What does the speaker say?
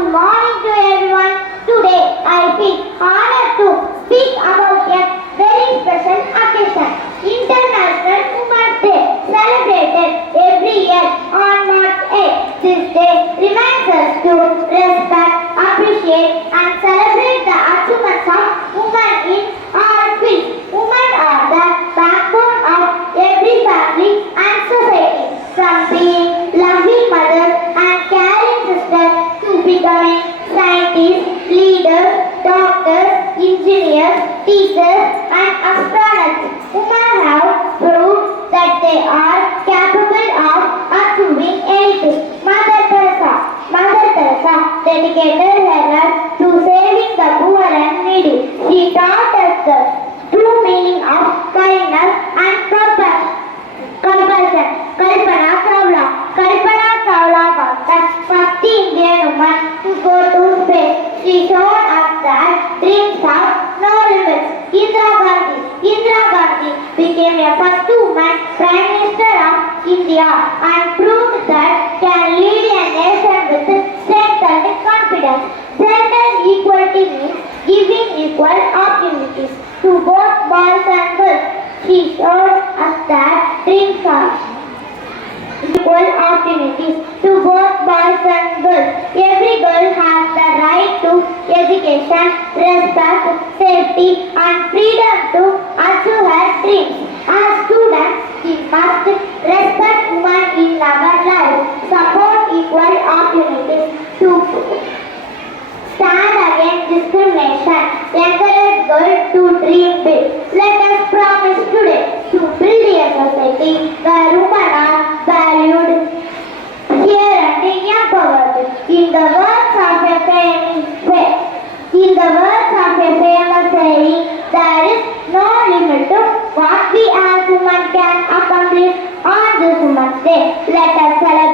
Good morning to everyone. Today I feel honored to speak about a very special occasion. International Women's Day, celebrated every year on March 8th. This day reminds us to respect, appreciate and celebrate the achievements of women in all fields. Women are the backbone of every family and society. From being loving mothers and caring sisters to becoming scientists, leaders, doctors, engineers, teachers and astronauts. Women have proved that they are capable of achieving anything. Mother Teresa dedicated her life to saving the poor and needy. She taught us the true meaning of kindness and compassion. Kalpana Chawla was the first Indian woman to go to space. She showed us that dreams have no limits. Indira Gandhi became a first woman Prime Minister of India and proved that can lead a nation with strength and confidence. Gender equality means giving equal opportunities to both boys and girls. She showed us that dreams are equal opportunities to both boys and girls. Every girl has the right to education, respect, safety and freedom to achieve her dreams. As students, we must respect women in our lives, support equal opportunities to stand against discrimination, encourage girls to dream big. Let us promise today to build a society where women are valued, here and empowered. In the words of a famous saying, there is no limit to what we as women can accomplish on this Women's Day. Let us celebrate